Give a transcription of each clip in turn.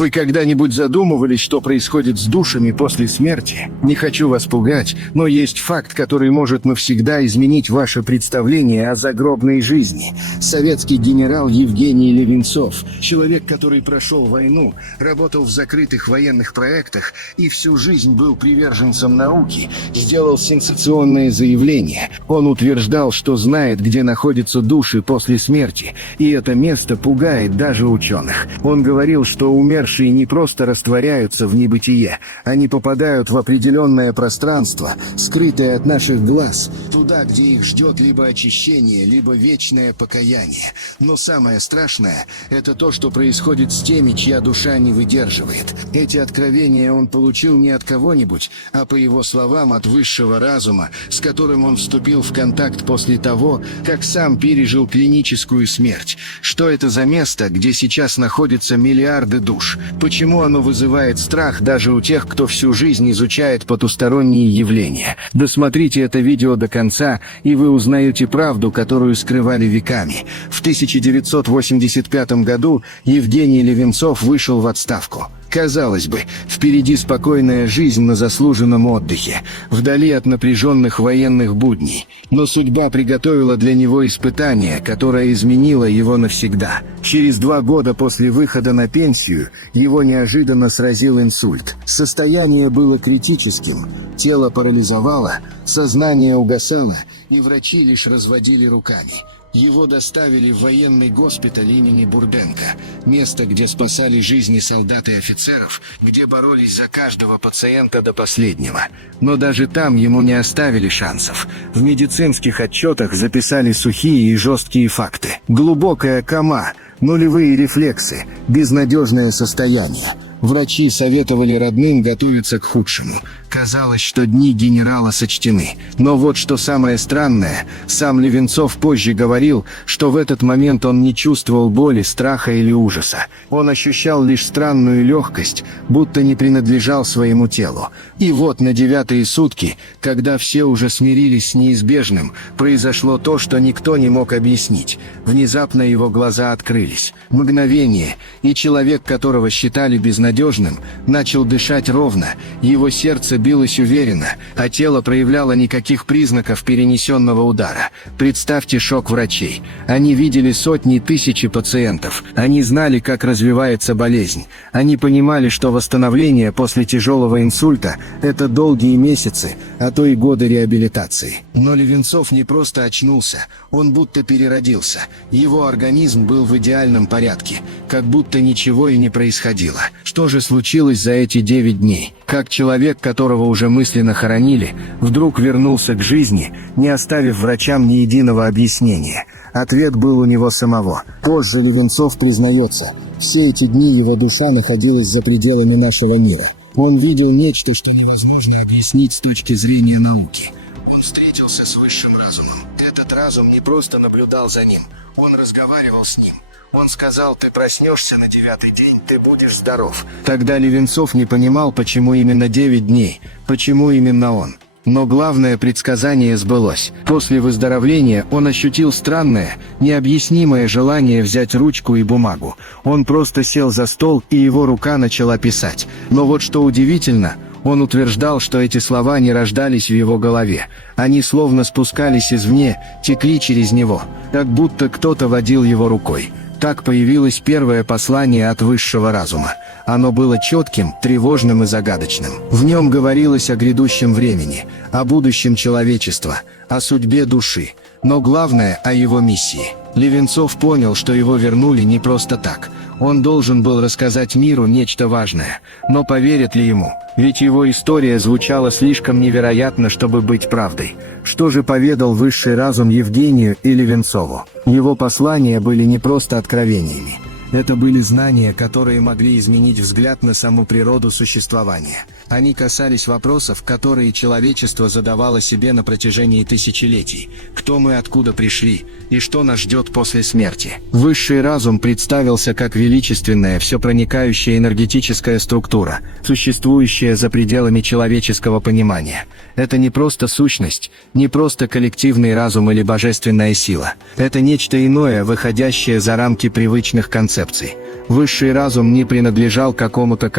Вы когда-нибудь задумывались, что происходит с душами после смерти? Не хочу вас пугать, но есть факт, который может навсегда изменить ваше представление о загробной жизни. Советский генерал Евгений Левинцов, человек, который прошел войну, работал в закрытых военных проектах и всю жизнь был приверженцем науки, сделал сенсационное заявление. Он утверждал, что знает, где находятся души после смерти, и это место пугает даже ученых. Он говорил, что умершие не просто растворяются в небытие, они попадают в определенное пространство, скрытое от наших глаз, туда, где их ждет либо очищение, либо вечное покаяние. Но самое страшное – это то, что происходит с теми, чья душа не выдерживает. Эти откровения он получил не от кого-нибудь, а, по его словам, от высшего разума, с которым он вступил в контакт после того, как сам пережил клиническую смерть. Что это за место, где сейчас находятся миллиарды душ? Почему оно вызывает страх даже у тех, кто всю жизнь изучает потусторонние явления? Досмотрите это видео до конца, и вы узнаете правду, которую скрывали веками. В 1985 году Евгений Левинцов вышел в отставку. Казалось бы, впереди спокойная жизнь на заслуженном отдыхе, вдали от напряженных военных будней. Но судьба приготовила для него испытание, которое изменило его навсегда. Через 2 года после выхода на пенсию его неожиданно сразил инсульт. Состояние было критическим, тело парализовало, сознание угасало, и врачи лишь разводили руками. Его доставили в военный госпиталь имени Бурденко, место, где спасали жизни солдат и офицеров, где боролись за каждого пациента до последнего. Но даже там ему не оставили шансов. В медицинских отчетах записали сухие и жесткие факты. Глубокая кома, нулевые рефлексы, безнадежное состояние. Врачи советовали родным готовиться к худшему. Казалось, что дни генерала сочтены. Но вот что самое странное, сам Левинцов позже говорил, что в этот момент он не чувствовал боли, страха или ужаса. Он ощущал лишь странную легкость, будто не принадлежал своему телу. И вот на 9-е сутки, когда все уже смирились с неизбежным, произошло то, что никто не мог объяснить. Внезапно его глаза открылись. Мгновение, и человек, которого считали безнадежным, начал дышать ровно, его сердце билось уверенно, а тело проявляло никаких признаков перенесенного удара. Представьте шок врачей. Они видели сотни тысяч пациентов. Они знали, как развивается болезнь. Они понимали, что восстановление после тяжелого инсульта – это долгие месяцы, а то и годы реабилитации. Но Левинцов не просто очнулся, он будто переродился. Его организм был в идеальном порядке, как будто ничего и не происходило. Что же случилось за эти 9 дней? Как человек, которого уже мысленно хоронили, вдруг вернулся к жизни, не оставив врачам ни единого объяснения. Ответ был у него самого. Позже Левинцов признается, все эти дни его душа находилась за пределами нашего мира. Он видел нечто, что невозможно объяснить с точки зрения науки. Он встретился с высшим разумом. Этот разум не просто наблюдал за ним, он разговаривал с ним. Он сказал: «Ты проснешься на 9-й день, ты будешь здоров». Тогда Левинцов не понимал, почему именно 9 дней, почему именно он. Но главное предсказание сбылось. После выздоровления он ощутил странное, необъяснимое желание взять ручку и бумагу. Он просто сел за стол, и его рука начала писать. Но вот что удивительно, он утверждал, что эти слова не рождались в его голове. Они словно спускались извне, текли через него, как будто кто-то водил его рукой. Так появилось первое послание от высшего разума. Оно было четким, тревожным и загадочным. В нем говорилось о грядущем времени, о будущем человечества, о судьбе души, но главное – о его миссии. Левинцов понял, что его вернули не просто так. Он должен был рассказать миру нечто важное. Но поверят ли ему? Ведь его история звучала слишком невероятно, чтобы быть правдой. Что же поведал высший разум Евгению и Левинцову? Его послания были не просто откровениями. Это были знания, которые могли изменить взгляд на саму природу существования. Они касались вопросов, которые человечество задавало себе на протяжении тысячелетий. Кто мы, откуда пришли, и что нас ждет после смерти. Высший разум представился как величественная, всепроникающая энергетическая структура, существующая за пределами человеческого понимания. Это не просто сущность, не просто коллективный разум или божественная сила. Это нечто иное, выходящее за рамки привычных концепций. концепций. Высший разум не принадлежал какому-то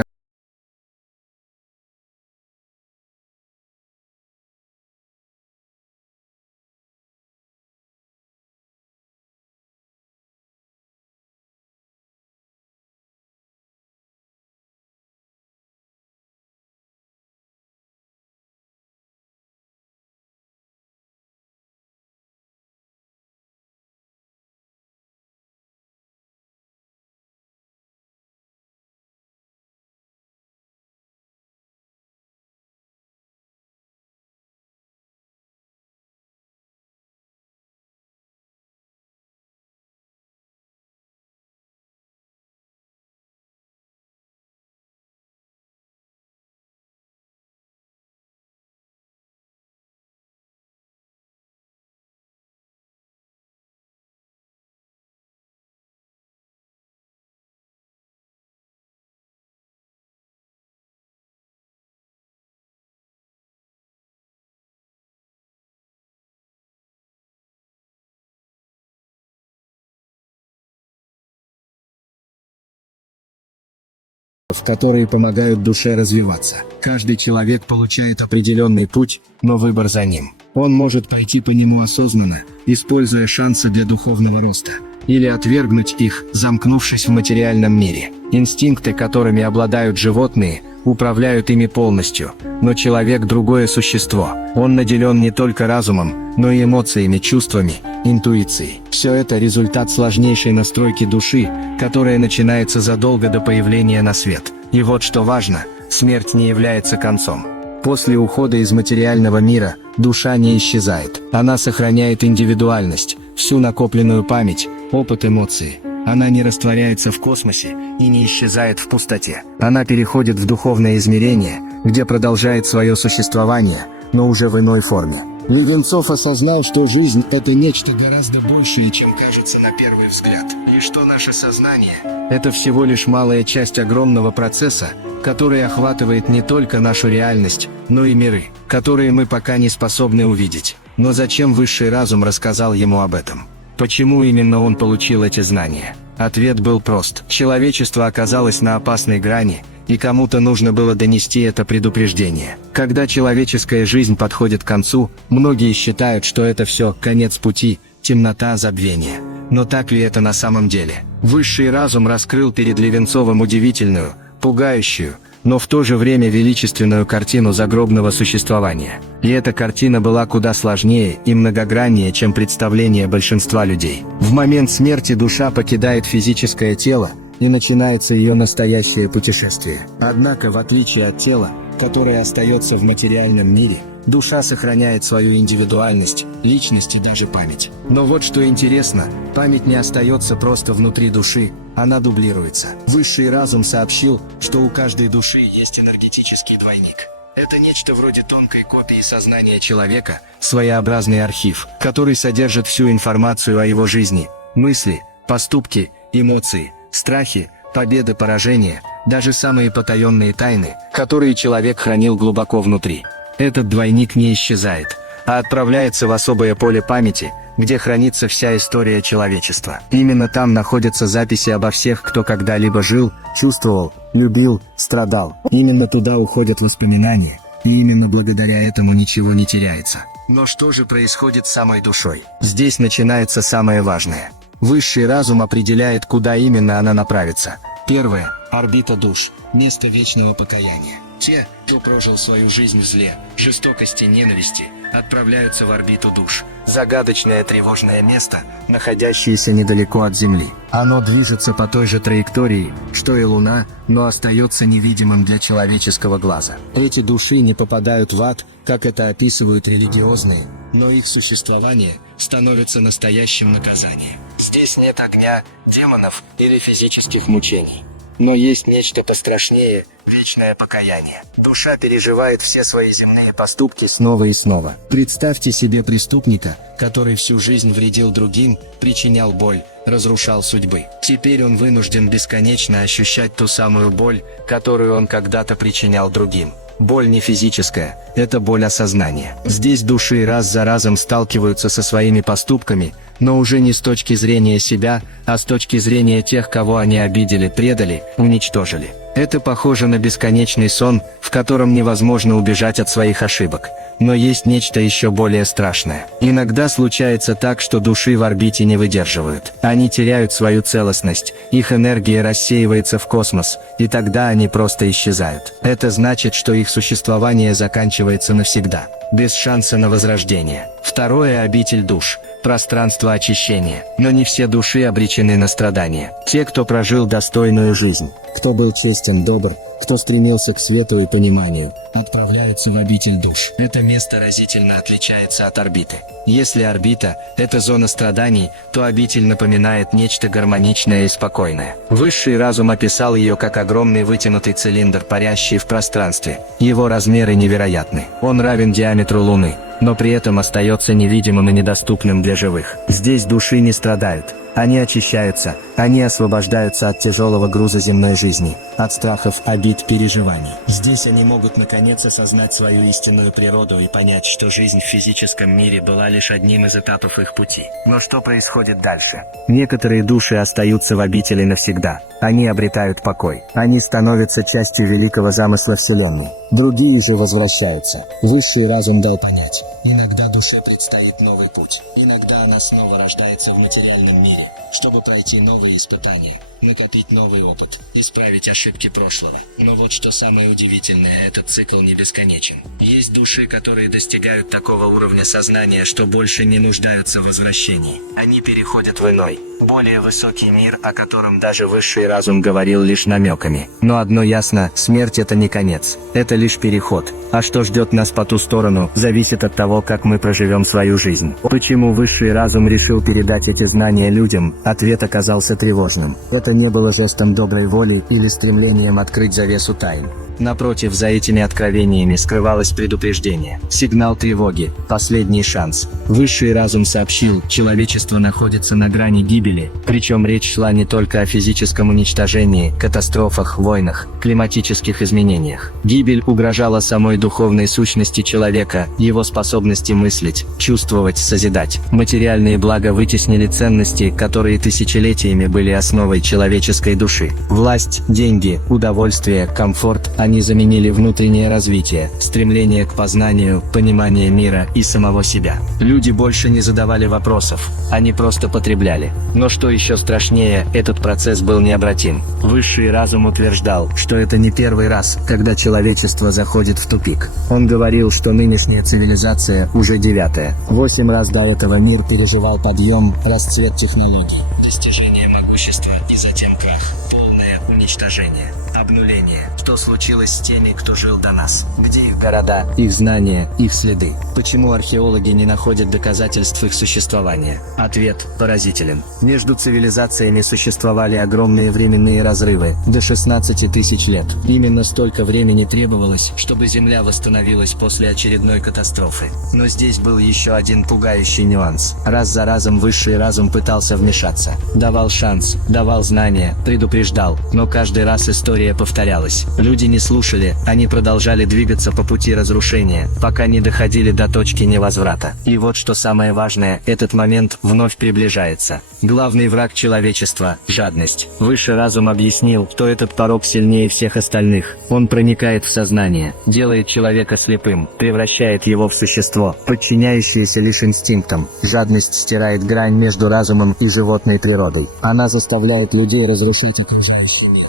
которые помогают душе развиваться. Каждый человек получает определенный путь, но выбор за ним. Он может пойти по нему осознанно, используя шансы для духовного роста, или отвергнуть их, замкнувшись в материальном мире. Инстинкты, которыми обладают животные, управляют ими полностью, но человек – другое существо. Он наделен не только разумом, но и эмоциями, чувствами, интуицией. Все это результат сложнейшей настройки души, которая начинается задолго до появления на свет. И вот что важно – смерть не является концом. После ухода из материального мира душа не исчезает. Она сохраняет индивидуальность, всю накопленную память, опыт, эмоции. Она не растворяется в космосе и не исчезает в пустоте. Она переходит в духовное измерение, где продолжает свое существование, но уже в иной форме. Левинцов осознал, что жизнь – это нечто гораздо большее, чем кажется на первый взгляд. И что наше сознание – это всего лишь малая часть огромного процесса, который охватывает не только нашу реальность, но и миры, которые мы пока не способны увидеть. Но зачем высший разум рассказал ему об этом? Почему именно он получил эти знания? Ответ был прост. Человечество оказалось на опасной грани, и кому-то нужно было донести это предупреждение. Когда человеческая жизнь подходит к концу, многие считают, что это все конец пути, темнота, забвение. Но так ли это на самом деле? Высший разум раскрыл перед Левинцовым удивительную, пугающую, но в то же время величественную картину загробного существования. И эта картина была куда сложнее и многограннее, чем представление большинства людей. В момент смерти душа покидает физическое тело, и начинается ее настоящее путешествие. Однако, в отличие от тела, которое остается в материальном мире, душа сохраняет свою индивидуальность, личность и даже память. Но вот что интересно, память не остается просто внутри души, она дублируется. Высший разум сообщил, что у каждой души есть энергетический двойник. Это нечто вроде тонкой копии сознания человека, своеобразный архив, который содержит всю информацию о его жизни, мысли, поступки, эмоции, страхи, победы, поражения, даже самые потаенные тайны, которые человек хранил глубоко внутри. Этот двойник не исчезает, а отправляется в особое поле памяти, где хранится вся история человечества. Именно там находятся записи обо всех, кто когда-либо жил, чувствовал, любил, страдал. Именно туда уходят воспоминания, и именно благодаря этому ничего не теряется. Но что же происходит с самой душой? Здесь начинается самое важное. Высший разум определяет, куда именно она направится. Первое – орбита душ, место вечного покаяния. Те, кто прожил свою жизнь в зле, жестокости, ненависти, отправляются в орбиту душ. Загадочное тревожное место, находящееся недалеко от Земли. Оно движется по той же траектории, что и Луна, но остается невидимым для человеческого глаза. Эти души не попадают в ад, как это описывают религиозные, но их существование становится настоящим наказанием. Здесь нет огня, демонов или физических мучений. Но есть нечто пострашнее – вечное покаяние. Душа переживает все свои земные поступки снова и снова. Представьте себе преступника, который всю жизнь вредил другим, причинял боль, разрушал судьбы. Теперь он вынужден бесконечно ощущать ту самую боль, которую он когда-то причинял другим. Боль не физическая, это боль осознания. Здесь души раз за разом сталкиваются со своими поступками, но уже не с точки зрения себя, а с точки зрения тех, кого они обидели, предали, уничтожили. Это похоже на бесконечный сон, в котором невозможно убежать от своих ошибок. Но есть нечто еще более страшное. Иногда случается так, что души в орбите не выдерживают. Они теряют свою целостность, их энергия рассеивается в космос, и тогда они просто исчезают. Это значит, что их существование заканчивается навсегда, без шанса на возрождение. Второе – обитель душ. Пространство очищения. Но не все души обречены на страдания. Те, кто прожил достойную жизнь, кто был честен, добр, кто стремился к свету и пониманию, отправляются в обитель душ. Это место разительно отличается от орбиты. Если орбита – это зона страданий, то обитель напоминает нечто гармоничное и спокойное. Высший разум описал ее как огромный вытянутый цилиндр, парящий в пространстве. Его размеры невероятны. Он равен диаметру Луны, но при этом остается невидимым и недоступным для живых. Здесь души не страдают. Они очищаются, они освобождаются от тяжелого груза земной жизни, от страхов, обид, переживаний. Здесь они могут наконец осознать свою истинную природу и понять, что жизнь в физическом мире была лишь одним из этапов их пути. Но что происходит дальше? Некоторые души остаются в обители навсегда. Они обретают покой. Они становятся частью великого замысла Вселенной. Другие же возвращаются. Высший разум дал понять: иногда душе предстоит новый путь. Иногда она снова рождается в материальном мире, чтобы пройти новые испытания, накопить новый опыт, исправить ошибки прошлого. Но вот что самое удивительное, этот цикл не бесконечен. Есть души, которые достигают такого уровня сознания, что больше не нуждаются в возвращении. Они переходят в иной, более высокий мир, о котором даже высший разум говорил лишь намеками. Но одно ясно: смерть — это не конец, это лишь переход. А что ждет нас по ту сторону, зависит от того, как мы проживем свою жизнь. Почему высший разум решил передать эти знания людям? Ответ оказался тревожным. Это не было жестом доброй воли или стремлением открыть завесу тайн. Напротив, за этими откровениями скрывалось предупреждение, сигнал тревоги, последний шанс. Высший разум сообщил: человечество находится на грани гибели, причем речь шла не только о физическом уничтожении, катастрофах, войнах, климатических изменениях. Гибель угрожала самой духовной сущности человека, его способности мыслить, чувствовать, созидать. Материальные блага вытеснили ценности, которые тысячелетиями были основой человеческой души. Власть, деньги, удовольствие, комфорт – они заменили внутреннее развитие, стремление к познанию, понимание мира и самого себя. Люди больше не задавали вопросов, они просто потребляли. Но что еще страшнее, этот процесс был необратим. Высший разум утверждал, что это не первый раз, когда человечество заходит в тупик. Он говорил, что нынешняя цивилизация уже 9-я. 8 раз до этого мир переживал подъем, расцвет технологий, достижение могущества и затем крах, полное уничтожение. Обнуление. Что случилось с теми, кто жил до нас? Где их города, их знания, их следы? Почему археологи не находят доказательств их существования? Ответ поразителен. Между цивилизациями существовали огромные временные разрывы, до 16 тысяч лет. Именно столько времени требовалось, чтобы Земля восстановилась после очередной катастрофы. Но здесь был еще один пугающий нюанс. Раз за разом высший разум пытался вмешаться. Давал шанс, давал знания, предупреждал, но каждый раз история повторялась. Люди не слушали, они продолжали двигаться по пути разрушения, пока не доходили до точки невозврата. И вот что самое важное, этот момент вновь приближается. Главный враг человечества – жадность. Высший разум объяснил, что этот порок сильнее всех остальных. Он проникает в сознание, делает человека слепым, превращает его в существо, подчиняющееся лишь инстинктам. Жадность стирает грань между разумом и животной природой. Она заставляет людей разрушать окружающий мир.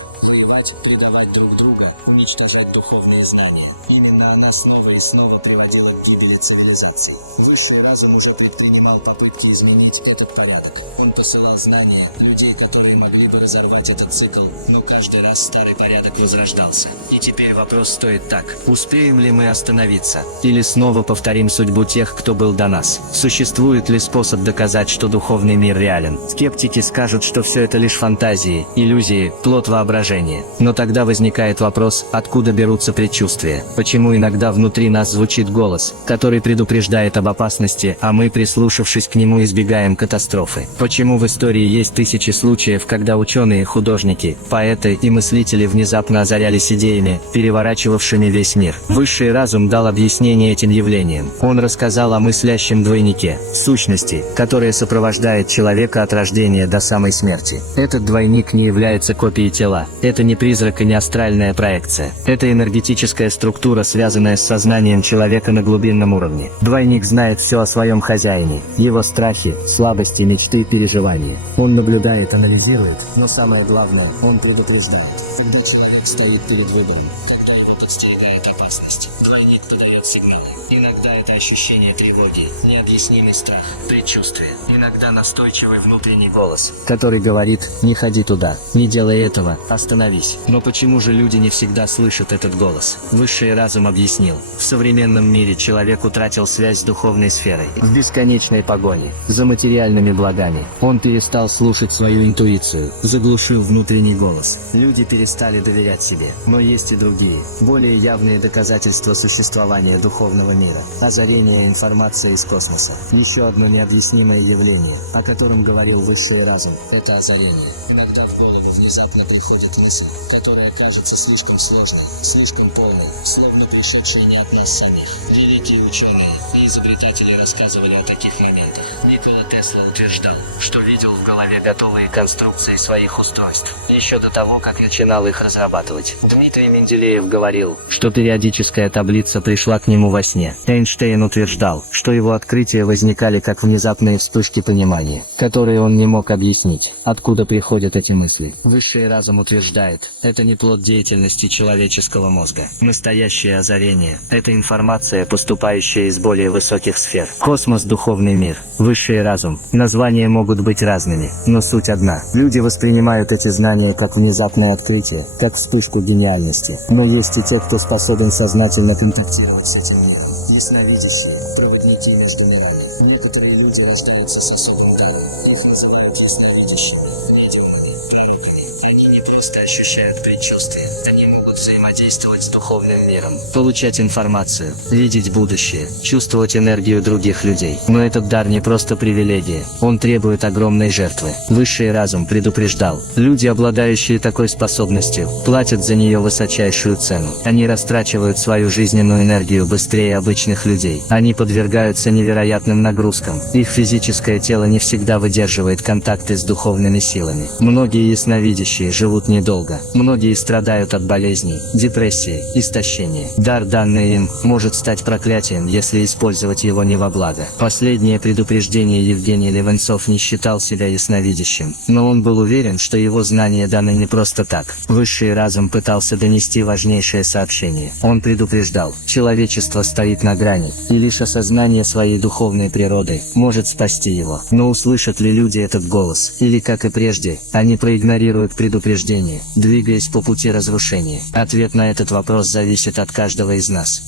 Предавать друг друга, уничтожать духовные знания. Именно она снова и снова приводила к гибели цивилизаций. Высший разум уже предпринимал попытки изменить этот порядок. Он посылал знания, людей, которые могли бы разорвать этот цикл, но каждый раз старый порядок возрождался. И теперь вопрос стоит так: успеем ли мы остановиться? Или снова повторим судьбу тех, кто был до нас? Существует ли способ доказать, что духовный мир реален? Скептики скажут, что все это лишь фантазии, иллюзии, плод воображения. Но тогда возникает вопрос: вопрос, откуда берутся предчувствия, почему иногда внутри нас звучит голос, который предупреждает об опасности, а мы, прислушавшись к нему, избегаем катастрофы. Почему в истории есть тысячи случаев, когда ученые, художники, поэты и мыслители внезапно озарялись идеями, переворачивавшими весь мир. Высший разум дал объяснение этим явлениям. Он рассказал о мыслящем двойнике, сущности, которая сопровождает человека от рождения до самой смерти. Этот двойник не является копией тела. Это не призрак и не астральная проекция. Это энергетическая структура, связанная с сознанием человека на глубинном уровне. Двойник знает все о своем хозяине, его страхи, слабости, мечты и переживания. Он наблюдает, анализирует, но самое главное, он предупреждает. Когда человек стоит перед выбором, когда его подстерегает опасность, двойник подает сигналы. Иногда это ощущение тревоги, необъяснимый страх, предчувствие. Иногда настойчивый внутренний голос, который говорит: не ходи туда, не делай этого, остановись. Но почему же люди не всегда слышат этот голос? Высший разум объяснил. В современном мире человек утратил связь с духовной сферой. В бесконечной погоне за материальными благами он перестал слушать свою интуицию, заглушил внутренний голос. Люди перестали доверять себе. Но есть и другие, более явные доказательства существования духовного мира. Озарение, информация из космоса. Еще одно необъяснимое явление, о котором говорил высший разум. Это озарение. Иногда в голову внезапно приходит мысль, которая кажется слишком сложной, слишком полной, словно пришедшая не от нас самих. Великие ученые и изобретатели рассказывали о таких моментах. Никола Тесла утверждал, что видел в голове готовые конструкции своих устройств, еще до того, как начинал их разрабатывать. Дмитрий Менделеев говорил, что периодическая таблица пришла к нему во сне. Эйнштейн утверждал, что его открытия возникали как внезапные вспышки понимания, которые он не мог объяснить. Откуда приходят эти мысли? Высший разум утверждает, это не плод деятельности человеческого мозга. Настоящее озарение – это информация, поступающая из более высоких сфер. Космос – духовный мир. Высший разум. Названия могут быть разными, но суть одна. Люди воспринимают эти знания как внезапное открытие, как вспышку гениальности. Но есть и те, кто способен сознательно контактировать с этим миром. Ясновидящие, проводники между мирами. Некоторые люди рождаются с особым даром. Их называют ясновидящими, медиумами, пророками. Они не просто ощущают предчувствия, они могут взаимодействовать с духовным миром, получать информацию, видеть будущее, чувствовать энергию других людей. Но этот дар не просто привилегия, он требует огромной жертвы. Высший разум предупреждал, люди, обладающие такой способностью, платят за нее высочайшую цену. Они растрачивают свою жизненную энергию быстрее обычных людей. Они подвергаются невероятным нагрузкам. Их физическое тело не всегда выдерживает контакты с духовными силами. Многие ясновидящие живут недолго. Многие страдают от болезней, депрессии, истощения. Дар, данный им, может стать проклятием, если использовать его не во благо. Последнее предупреждение: Евгений Левенцов не считал себя ясновидящим, но он был уверен, что его знания даны не просто так. Высший разум пытался донести важнейшее сообщение. Он предупреждал, человечество стоит на грани, и лишь осознание своей духовной природы может спасти его. Но услышат ли люди этот голос? Или, как и прежде, они проигнорируют предупреждение, двигаясь по пути разрушения? Ответ на этот вопрос зависит от каждого из нас.